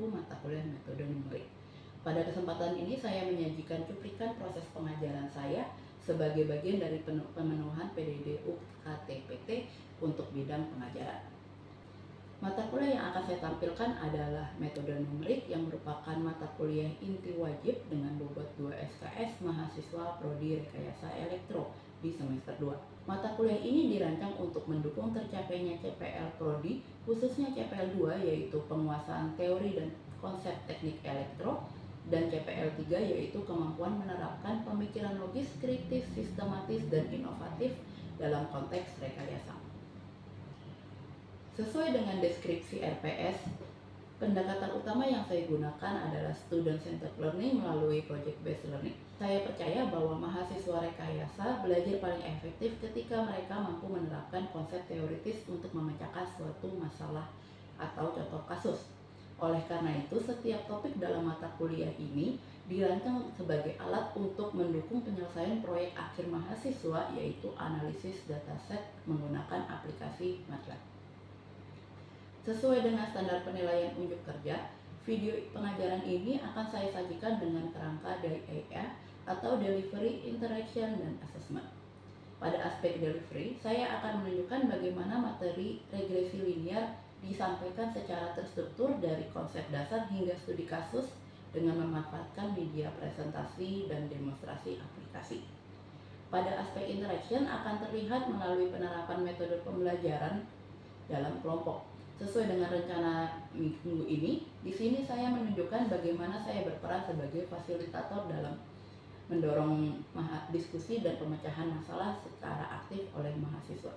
satu mata kuliah metode numerik. Pada kesempatan ini saya menyajikan cuplikan proses pengajaran saya sebagai bagian dari pemenuhan PDD UKT-PT untuk bidang pengajaran. Mata kuliah yang akan saya tampilkan adalah metode numerik yang merupakan mata kuliah inti wajib dengan bobot 2 SKS mahasiswa Prodi Rekayasa Elektro di semester 2. Mata kuliah ini dirancang untuk mendukung tercapainya CPL Prodi, khususnya CPL 2 yaitu penguasaan teori dan konsep teknik elektro, dan CPL 3 yaitu kemampuan menerapkan pemikiran logis, kritis, sistematis, dan inovatif dalam konteks rekayasa. Sesuai dengan deskripsi RPS, pendekatan utama yang saya gunakan adalah student centered learning melalui project based learning. Saya percaya bahwa mahasiswa rekayasa belajar paling efektif ketika mereka mampu menerapkan konsep teoritis untuk memecahkan suatu masalah atau contoh kasus. Oleh karena itu, setiap topik dalam mata kuliah ini dirancang sebagai alat untuk mendukung penyelesaian proyek akhir mahasiswa, yaitu analisis dataset menggunakan aplikasi MATLAB. Sesuai dengan standar penilaian unjuk kerja, video pengajaran ini akan saya sajikan dengan kerangka DIA atau Delivery, Interaction, dan Assessment. Pada aspek delivery, saya akan menunjukkan bagaimana materi regresi linear disampaikan secara terstruktur dari konsep dasar hingga studi kasus dengan memanfaatkan media presentasi dan demonstrasi aplikasi. Pada aspek interaction akan terlihat melalui penerapan metode pembelajaran dalam kelompok. Sesuai dengan rencana minggu ini, di sini saya menunjukkan bagaimana saya berperan sebagai fasilitator dalam mendorong diskusi dan pemecahan masalah secara aktif oleh mahasiswa.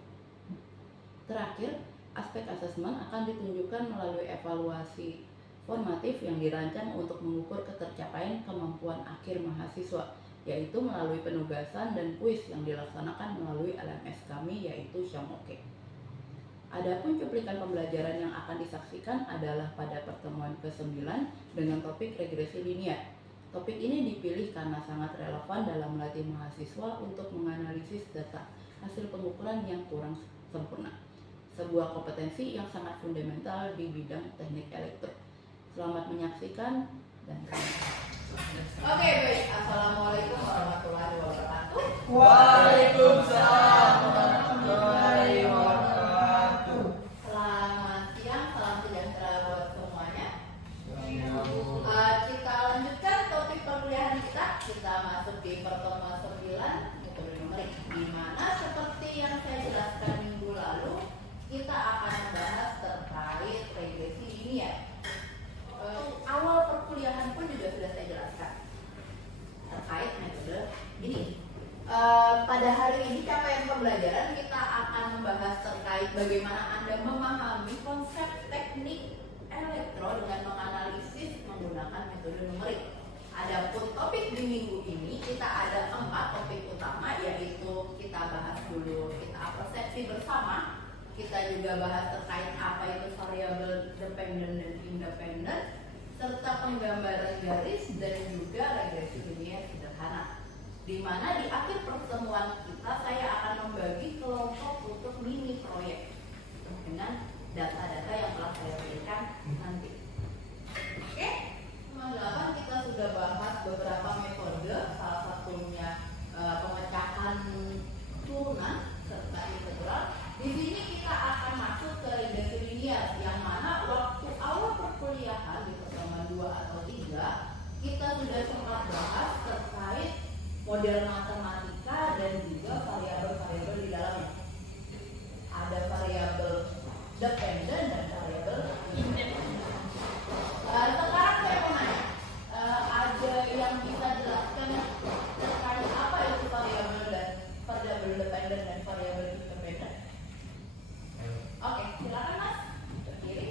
Terakhir, aspek asesmen akan ditunjukkan melalui evaluasi formatif yang dirancang untuk mengukur ketercapaian kemampuan akhir mahasiswa, yaitu melalui penugasan dan kuis yang dilaksanakan melalui LMS kami, yaitu Syamoke. Adapun cuplikan pembelajaran yang akan disaksikan adalah pada pertemuan ke-9 dengan topik regresi linear. Topik ini dipilih karena sangat relevan dalam melatih mahasiswa untuk menganalisis data hasil pengukuran yang kurang sempurna, sebuah kompetensi yang sangat fundamental di bidang teknik elektro. Selamat menyaksikan dan Oke, baik. Assalamualaikum warahmatullahi wabarakatuh. Waalaikumsalam warahmatullahi wabarakatuh. Selamat siang, salam sejahtera buat semuanya. Kita lanjutkan topik perkuliahan kita. Kita masuk di pertemuan 9 metode numerik, di mana seperti yang saya jelaskan minggu lalu, kita akan membahas terkait regresi linear. Awal perkuliahan pun juga sudah saya jelaskan terkait metode ini. Pada hari ini capaian pembelajaran kita akan membahas terkait bagaimana Anda memahami konsep teknik elektro dengan menganalisis menggunakan metode numerik. Adapun topik di minggu ini kita ada 4 topik utama, yaitu kita bahas dulu persepsi bersama. Kita juga bahas terkait apa itu variabel dependent dan independent, serta penggambaran garis dan juga regresi linear sederhana. Di mana di akhir pertemuan kita saya akan membagi kelompok untuk mini proyek dengan data-data yang telah saya berikan nanti. Oke, teman-teman, kita sudah bahas beberapa metode, salah satunya pemecahan turunan serta integral. Di sini kita akan masuk ke regresi linear, yang mana waktu awal perkuliahan di pertemuan 2 atau 3 kita sudah sempat bahas terkait model matematika dan juga variabel-variabel di dalamnya. Ada variabel dependent dan variabel independent. Sekarang saya mau nanya, ada yang bisa jelaskan terkait apa itu variabel dependent dan variabel independent? Oke, silakan Mas. Ke kiri.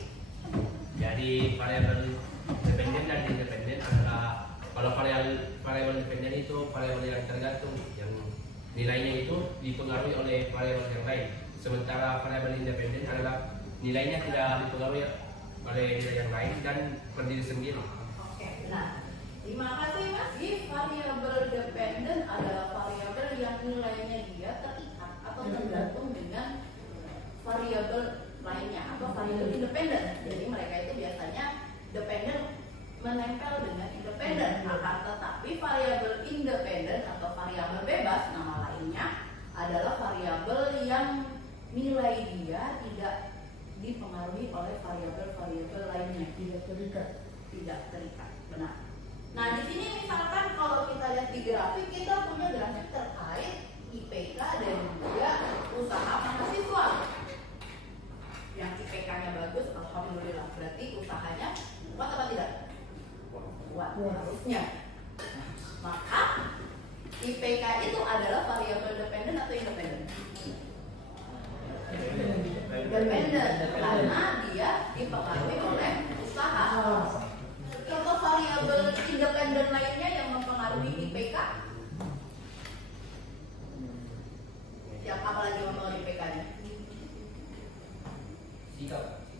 Jadi variabel dependen dan independen adalah, kalau variabel dependen itu variabel yang tergantung, yang nilainya itu dipengaruhi oleh variabel yang lain. Sementara variabel independen adalah nilainya tidak dipengaruhi oleh nilai yang lain dan berdiri sendiri. Oke, benar. Terima kasih Mas. Variabel dependen adalah variabel yang nilainya dia terikat atau tergantung dengan variabel lainnya atau variabel independen. Jadi mereka itu biasanya dependen menempel dengan independen. Akan tetapi variabel independen atau variabel bebas nama lainnya adalah variabel yang nilai dia tidak dipengaruhi oleh variabel-variabel lainnya, tidak terikat. Benar. Nah, di sini misalkan kalau kita lihat di grafik, kita punya grafik terkait IPK dan juga usaha mahasiswa. Yang IPK-nya bagus, alhamdulillah, berarti usahanya kuat apa tidak? Kuat, harusnya. Maka IPK itu adalah variabel dependen atau independen? Dependen, karena dia dipengaruhi oleh usaha. Contoh variabel independen lainnya yang mempengaruhi IPK? Yang apalagi mempengaruhi IPK-nya?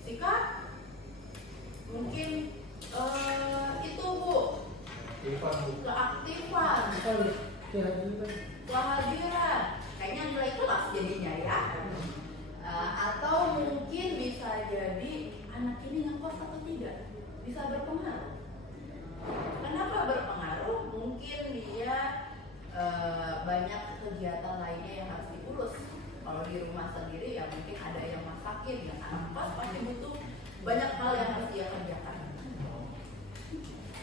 Sikap? Mungkin itu Bu, keaktifan, kehadiran, kayaknya nilai kelas jadinya ya. Atau mungkin bisa jadi anak ini ngekos atau tidak, bisa berpengaruh. Kenapa berpengaruh? Mungkin dia banyak kegiatan lainnya yang harus diurus. Kalau di rumah sendiri ya mungkin ada yang masakin, yang anak kos pasti butuh banyak hal yang harus dia kerjakan.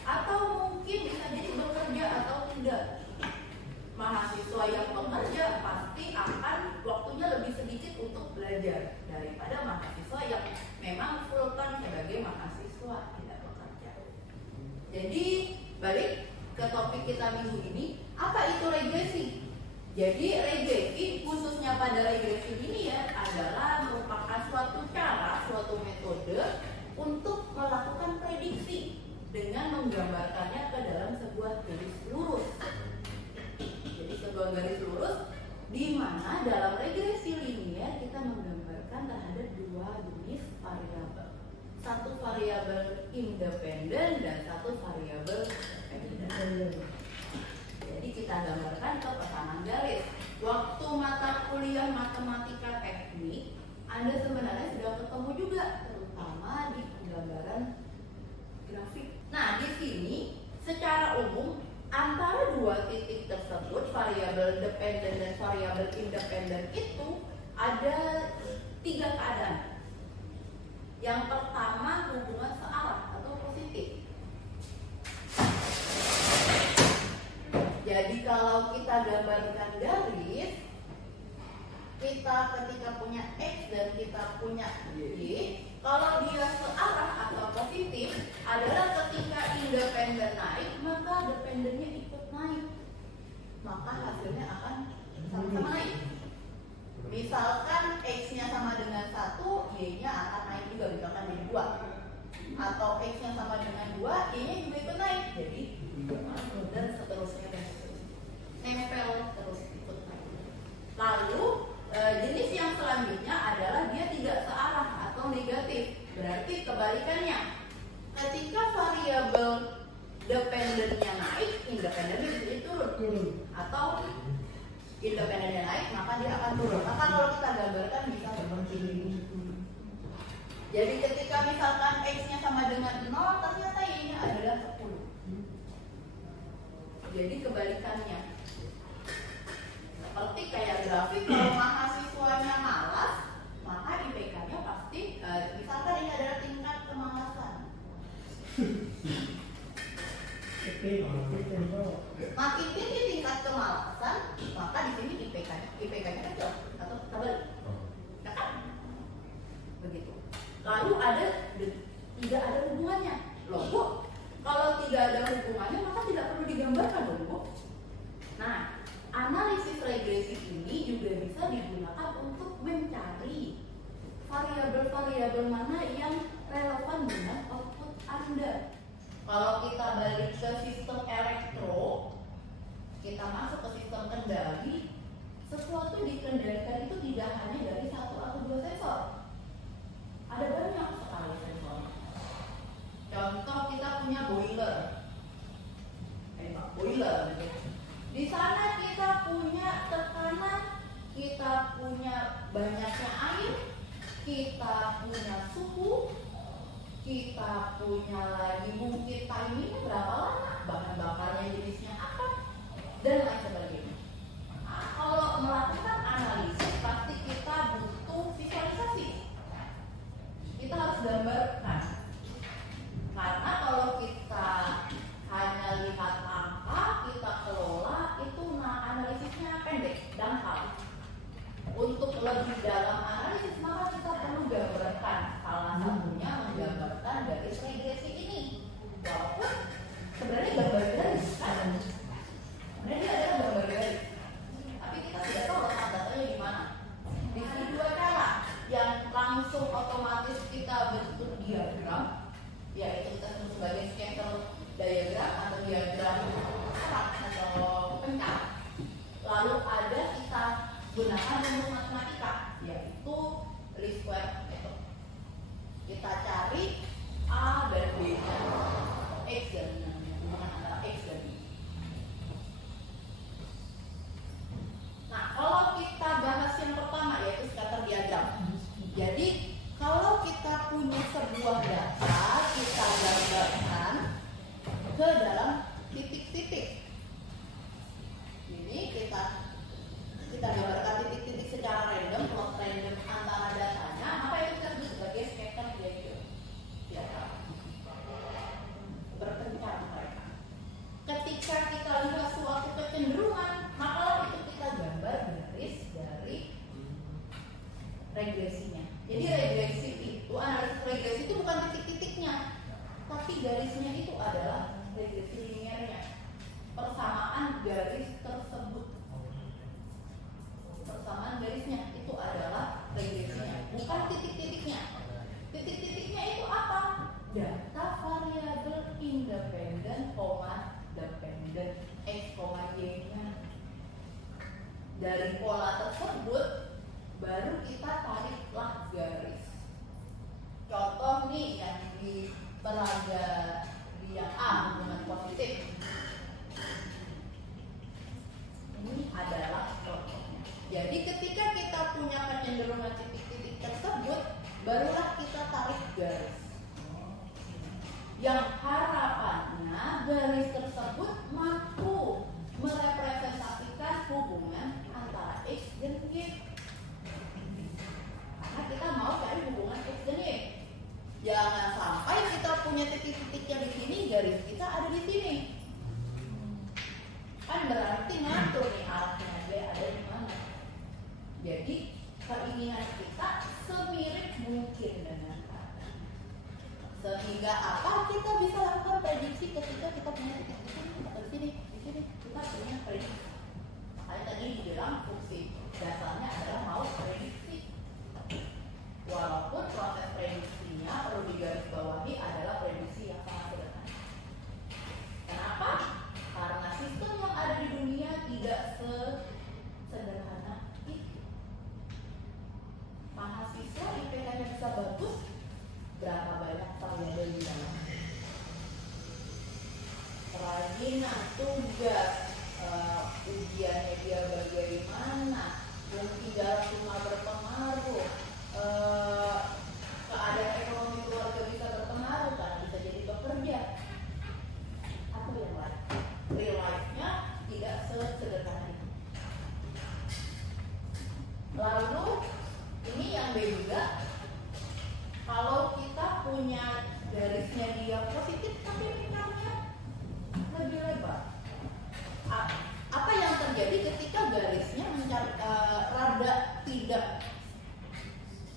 Atau mungkin bisa jadi bekerja atau tidak. Mahasiswa yang bekerja pasti akan waktunya lebih sedikit untuk belajar daripada mahasiswa yang memang full time sebagai mahasiswa tidak bekerja. Jadi balik ke topik kita minggu ini, apa itu regresi? Jadi regresi khususnya pada regresi ini ya adalah merupakan suatu cara, suatu metode untuk melakukan prediksi dengan menggambarkannya ke dalam sebuah garis lurus. Jadi sebuah garis lurus di mana dalam regresi linier kita menggambarkan terhadap dua jenis variabel. Satu variabel independen dan satu variabel dependen. Jadi kita gambarkan ke pesanan garis. Waktu mata kuliah matematika teknik, Anda sebenarnya sudah ketemu juga, terutama di penggambaran grafik. Nah, di sini secara umum antara dua titik tersebut, variabel dependen dan variabel independen itu ada tiga keadaan. Yang pertama hubungan searah atau positif. Jadi kalau kita gambarkan garis, kita ketika punya X dan kita punya Y, kalau dia searah atau positif adalah ketika independen naik, maka dependennya ikut naik. Maka hasilnya akan sama-sama naik. Misalkan X-nya sama dengan 1, Y-nya akan naik juga, misalkan jadi 2. Atau X-nya sama dengan 2, Y-nya juga ikut naik. Jadi dan seterusnya nempel terus ikut naik. Lalu jenis yang selanjutnya adalah dia tidak searah atau negatif. Berarti kebalikannya. Ketika variabel dependennya naik, independennya jadi turun. Atau independennya naik, maka dia akan turun. Maka kalau kita gambarkan bisa seperti ini. Jadi ketika misalkan X-nya sama dengan 0, ternyata Y-nya adalah 10. Jadi kebalikannya. Seperti kayak grafik, kalau mahasiswanya malas, maka IPK-nya pasti, misalkan ini adalah tingkat kemalasan. Makin tinggi tingkat kemalasan, maka di sini IPK-nya kecil atau terbalik. Ya kan? Begitu. Lalu tidak ada hubungannya. Loh Bu, kalau tidak ada hubungannya maka tidak perlu digambarkan dong Bu. Nah, analisis regresi ini juga bisa digunakan untuk mencari variabel-variabel mana yang relevan dengan output Anda. Kalau kita balik ke sistem elektro, kita masuk ke sistem kendali, sesuatu dikendalikan itu tidak hanya dari satu atau dua sensor. Ada banyak sekali sensor. Contoh kita punya boiler. Boiler. Di sana kita punya tekanan, kita punya banyaknya air, kita punya suhu, kita punya lagi mungkin timingnya berapa lama, bahan bakarnya jenisnya apa, dan lain sebagainya. Nah, kalau melakukan analisis pasti kita butuh visualisasi. Kita harus gambarkan. Karena kalau kita hanya lihat angka, kita kelola itu, nah analisisnya pendek, dangkal. Untuk lebih dalam analisis maka kita perlu gambarkan, salah satunya menggambarkan garis regresi ini. Walaupun sebenarnya gambar garis kan, sebenarnya dia adalah gambar garis, tapi kita tidak tahu letak datanya di mana. Di sini dua cara, yang langsung otomatis kita bentuk diagram, yaitu kita sebut sebagai scatter diagram atau diagram abstrak atau pencak. Lalu ada kita gunakan rumus matematika, yaitu least square method. Kita cari A dan B nya, X dan Y, hubungan antara X dan Y. Nah, kalau kita bahas yang pertama yaitu scatter diagram. Jadi kalau kita punya sebuah data, kita gambarkan ke dalam titik-titik. Ini kita gambarkan titik-titik secara random, plot random antara datanya, maka itu kita sebut sebagai scatter diagram. Berpencar mereka. Ketika kita lihat suatu kecenderungan, maka itu kita gambar garis dari regresinya. Jadi regresi itu, analisis regresi itu bukan titik-titiknya, tapi garisnya itu adalah regresi linearnya. Persamaan garis tersebut. Persamaan garisnya itu adalah regresinya, bukan titik-titiknya. Titik-titiknya itu apa? Data variabel independen, dependen, X, Y-nya. Dari pola tersebut baru kita tariklah garis. Contoh nih yang di peraga di yang A, hubungan positif. Ini adalah contohnya. Jadi ketika kita punya kecenderungan titik-titik tersebut, barulah kita tarik garis. Yang harapannya garis tersebut mampu merepresentasikan hubungan antara X dan Y. Karena kita mau cari hubungan X dan Y. Jangan sampai kita punya titik-titiknya di sini, garis kita ada di sini. Kan berarti ngatur nih arahnya dia ada di mana. Jadi keinginan kita semirip mungkin dengan kata. Sehingga apa? Kita bisa lakukan prediksi ketika kita punya titik-titik atau di sini kita punya prediksi. Makanya tadi dibilang fungsi dasarnya adalah mau prediksi. Walaupun proses prediksinya perlu digarisbawahi adalah prediksi yang sangat sederhana. Kenapa? Karena sistem yang ada di dunia tidak sesederhana itu. Mahasiswa IPK-nya bisa bagus, berapa banyak variabel di dalam? Kerajinan, tugas, ujiannya dia bagaimana, mungkin dalam rumah berpengaruh, keadaan ekonomi keluarga bisa berpengaruh karena bisa jadi pekerja atau yang lain. Real life-nya tidak sesederhana itu. Lalu ini yang B juga, kalau kita punya garisnya dia positif tapi lingkarnya lebih lebar, apa yang terjadi ketika garisnya rada tidak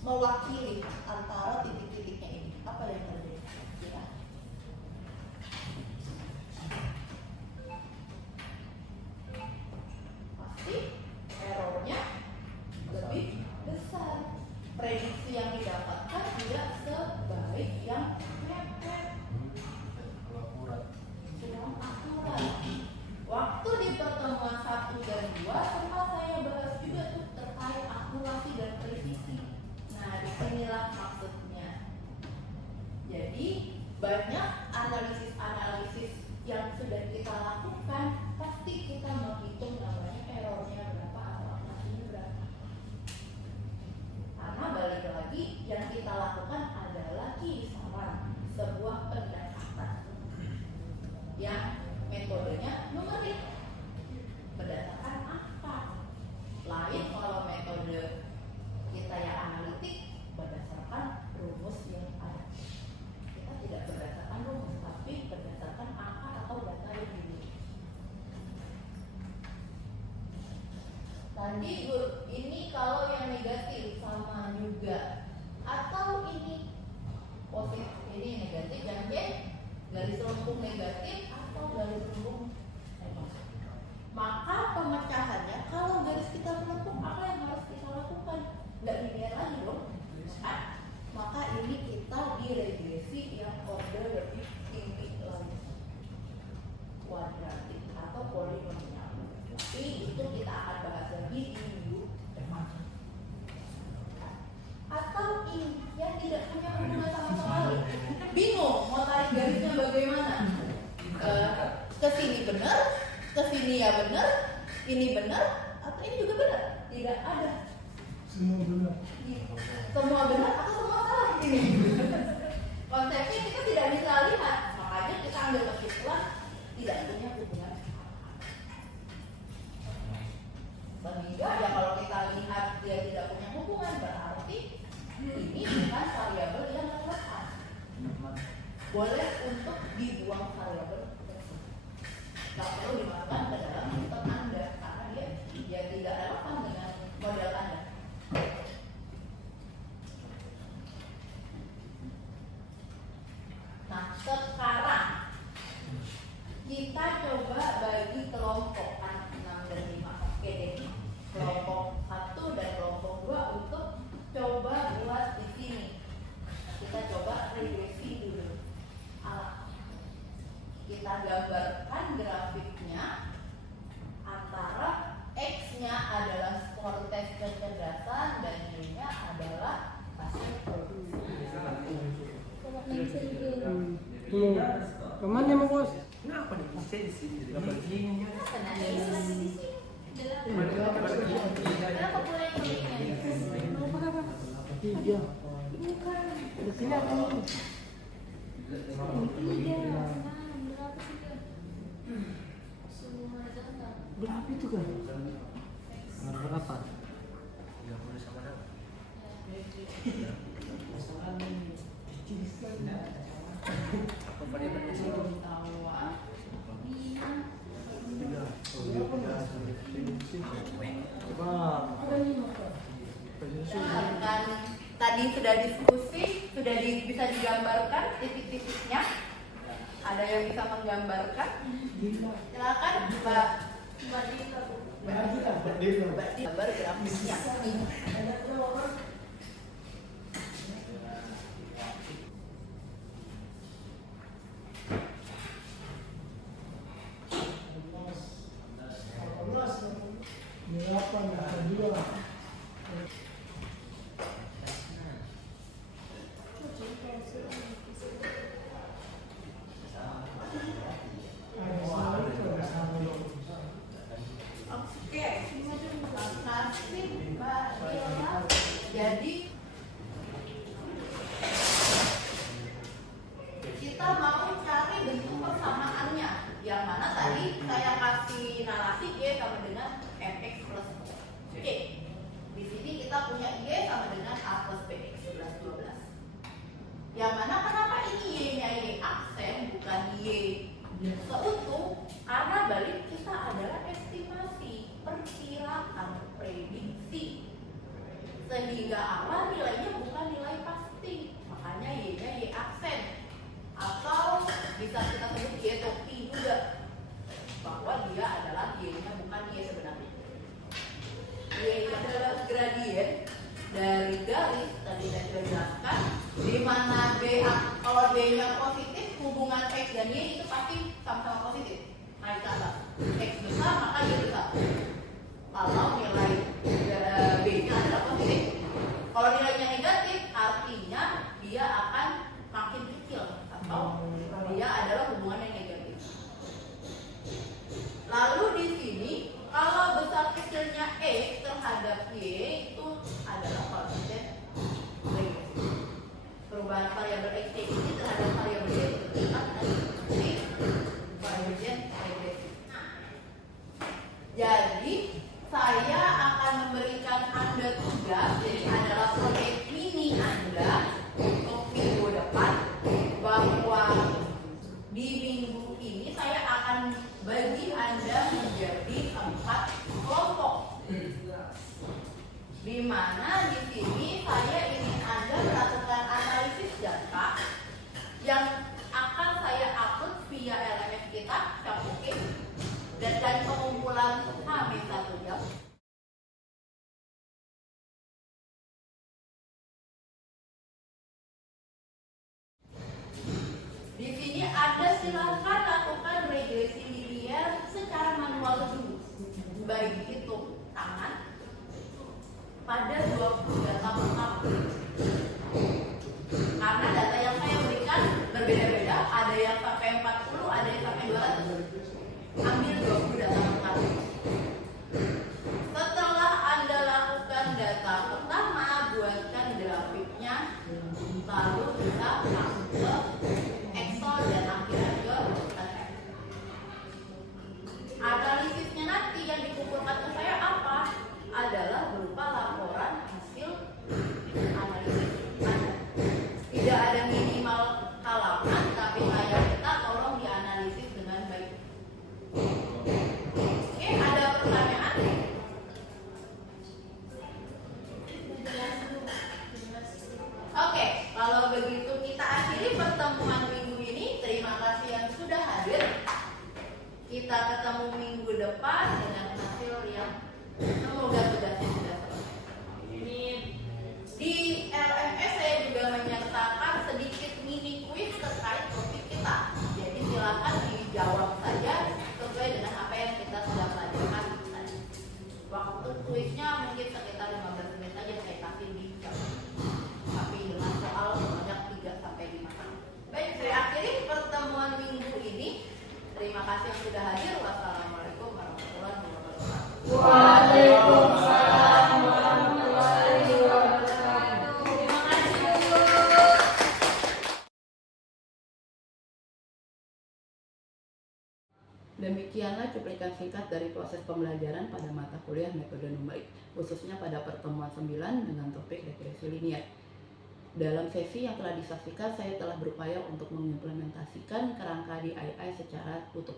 mewakili antara titik-titiknya ini? Apa yang terjadi? Ya. Pasti errornya lebih besar. Prediksi yang didapatkan tidak sebaik yang mepet. Kurang akurat. Waktu di pertemuan 1 dan 2 sempat saya bahas juga tuh terkait akurasi dan presisi. Nah, disinilah maksudnya. Jadi banyak analisis-analisis yang sudah kita lakukan, pasti kita menghitung namanya errornya berapa atau akurasinya berapa. Karena balik lagi yang kita lakukan adalah kisaran sebuah pendekatan yang metodenya numerik. Berdasarkan apa? Lain kalau metode kita yang analitik berdasarkan rumus yang ada. Kita tidak berdasarkan rumus, tapi berdasarkan angka atau data yang dimiliki. Tadi ini kalau yang negatif sama juga, atau ini positif, ini negatif, yang B garis lengkung negatif atau garis lengkung negatif. Maka pemecahannya kalau garis kita melengkung, apa yang harus kita lakukan? Nggak linear lagi dong. Maka ini kita di regresi yang order lebih tinggi lagi, kuadratik atau polinomial. Tapi itu kita akan bahas lagi di minggu depan. Atau ini yang tidak punya hubungan sama sekali, bingung mau tarik garisnya bagaimana? Ke sini benar, ke sini ya benar, ini benar, atau ini juga benar? Tidak ada. Semua benar. Semua benar atau semua salah ini? Konsepnya kita tidak bisa lihat, makanya kita ambil kesimpulan tidak punya hubungan. Sehingga ya kalau kita lihat dia tidak punya hubungan, berarti ini bukan variabel yang relevan. Boleh untuk dibuang variabel tersebut. Tidak perlu dimasukkan ke dalam sistem Anda karena dia tidak relevan dengan model Anda. Nah, sekarang kita coba bagi kelompokan 6 dan 5. Oke deh. Kelompok 1 dan kelompok 2 untuk coba buat di sini. Kita coba regresi dulu. Kita gambarkan grafiknya antara X-nya adalah skor tes kecerdasan dan Y-nya adalah hasil produksi. Kemana mau bos? Kenapa nih? Saya di sini. Kenapa boleh Tiga. Di sini ada nih. Berapa itu kan? Berapa? 30 sama 6. Apa variabelnya sih? Kan tadi sudah diskusi, sudah bisa digambarkan titik-titiknya. Ada yang bisa menggambarkan? Silakan Mbak. Gambar grafiknya. Oke, makasih Mbak Dila. Jadi kita mau cari bentuk persamaannya, yang mana tadi saya kasih narasi Y sama dengan MX plus Y. Di sini kita punya Y sama dengan A plus BX 11 12. Yang mana kenapa ini Y-nya Y aksen bukan Y seutuh? Karena balik kita adalah estimasi, perkiraan, prediksi. Sehingga apa? Nilainya bukan nilai pasti. Makanya Y-nya Y aksen. Atau bisa kita sebut Y topi juga, bahwa dia adalah Y-nya bukan Y sebenarnya. Y adalah gradien dari garis tadi saya sudah jelaskan, di mana kalau B-nya positif, hubungan X dan Y itu pasti sama-sama positif, naik ke atas. X besar maka Y besar. Kalau nilai B-nya adalah positif, kalau nilainya negatif artinya dia akan makin kecil atau dia adalah hubungan yang negatif. Lalu di sini kalau besar kecilnya X terhadap Y itu adalah koefisien regresi. Perubahan variabel X ini terhadap variabel akan bagi Anda menjadi 4 kelompok. Di mana di sini saya ingin Anda melakukan analisis data yang akan saya upload via LMS kita, Shopee, dan pengumpulan H-1 jam. Di sini Anda silakan lakukan regresi linear secara manual dulu, baik itu tangan pada 20 data per tahun. Karena data yang saya berikan berbeda-beda, ada yang sampai 40, ada yang sampai 200. Ambil 20 data per tahun. Setelah Anda lakukan data pertama, buatkan grafiknya, lalu kita masuk ke Excel dan akhirnya ke Excel. Analisisnya nanti yang dikumpulkan ke saya apa? Adalah berupa laporan hasil analisis Anda. Tidak ada minimal halaman, tapi saya minta tolong dianalisis dengan baik. Oke, ada pertanyaan? Oke, kalau begitu kita akhiri pertemuan minggu ini. Terima kasih yang sudah hadir. Kita ketemu minggu depan dengan hasil yang semoga tugasnya sudah selesai. Di LMS saya juga menyertakan sedikit mini quiz terkait topik kita. Jadi silakan dijawab saja sesuai dengan apa yang kita sudah pelajari tadi. Waktu kuisnya mungkin sekitar 15 menit saja saya kasih dijawab. Tapi dengan soal sebanyak 3-5. Baik, saya akhiri pertemuan minggu ini. Terima kasih yang sudah hadir. Wassalamualaikum warahmatullahi wabarakatuh. Waalaikumsalam warahmatullahi wabarakatuh. Terima kasih. Demikianlah cuplikan singkat dari proses pembelajaran pada mata kuliah metode numerik, khususnya pada pertemuan 9 dengan topik regresi linear. Dalam sesi yang telah disaksikan, saya telah berupaya untuk mengimplementasikan kerangka DIY secara utuh.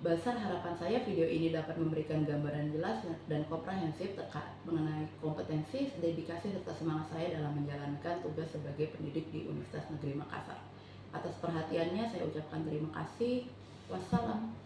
Besar harapan saya video ini dapat memberikan gambaran jelas dan komprehensif terkait mengenai kompetensi, dedikasi, serta semangat saya dalam menjalankan tugas sebagai pendidik di Universitas Negeri Makassar. Atas perhatiannya saya ucapkan terima kasih. Wassalam.